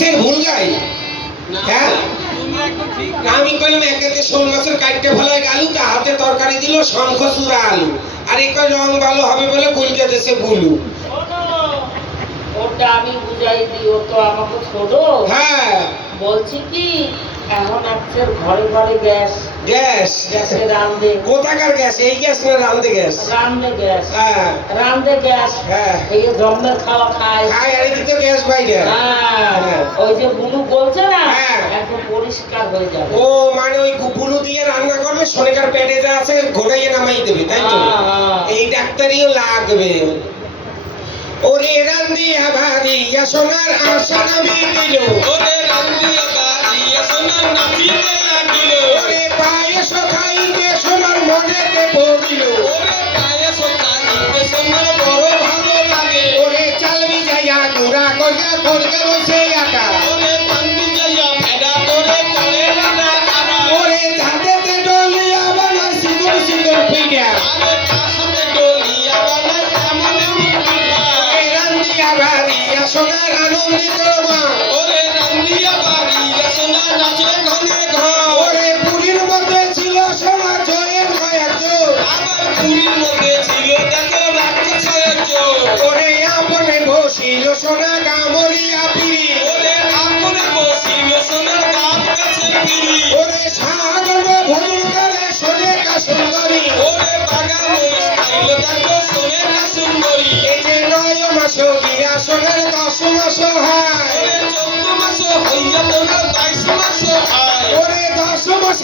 মাছের ভুল গাই হ্যাঁ আমি কইলাম একেতে শোল মাছের কাটতে ফেলায় আলু তা হাতে তরকারি দিল শঙ্খ চূড়া আলু আর এই কয় রং ভালো হবে বলে কলকে দেশে বুলু ওটা আমি বুঝাই দিই ও তো আমাকে ছোট হ্যাঁ বলছি কি এখন আপনার ঘরে ঘরে গ্যাস গ্যাস গ্যাসে রান্ধে কোথাকার গ্যাস এই গ্যাস না রান্দে গ্যাস রান্ধে গ্যাস হ্যাঁ রান্ধে গ্যাস হ্যাঁ এই যে জন্মের খাওয়া খায় খাই আর এদিকে তো গ্যাস বাইরে হ্যাঁ ওই যে বুনু বলছে না হ্যাঁ। একদম পরিষ্কার হয়ে যাবে ও মানে ওই বুলু দিয়ে রান্না করবে সোনেকার পেটে যা আছে ঘোড়াইয়ে নামাই দেবে তাই তো এই ডাক্তারিও লাগবে ওরে রান্দিয়া ভারিয়া সোনার আশা নামি দিল ওরে রান্দিয়া বাড়িয়া সোনার নাচিতে লাগিল ওরে পায়েস খাইতে সোনার মনেতে পড়িল ওরে পায়েস খাইতে সোনার বড় ভালো লাগে ওরে চালবি যাইয়া গুড়া করিয়া করবে বসে আটা ওরে পান্ডি যাইয়া ভেড়া করে করে রানা আনা ওরে ধাতেতে ডলিয়া বানাই সিঁদুর সিঁদুর পিঠা আরে তার সাথে ডলিয়া বানাই এমন এমন পিঠা ওরে রান্দিয়া ভারিয়া সোনার আনন্দিত মা ওরে রান্দিয়া বাড়িয়া সোনার নাচে ঘনে ঘন ওরে পুরীর মধ্যে ছিল সোনার জয়ের কয়েকজন আবার পুরীর মধ্যে ছিল দেখো রাক্ষসের একজন ওরে আপনে বসিল সোনা গামরিয়া পিড়ি ওরে আপনে বসিল সোনার গাছ গাছের পিড়ি ওরে সাগর ভোজন করে সোনে কা সুন্দরী ওরে বাগান খাইল দেখো সোনে না সুন্দরী এই যে 9 মাস গিয়া সোনার 10 মাস হয় ওরে 14 মাস হইয়া তোমার 22 মাস হয় ওরে 10 মাস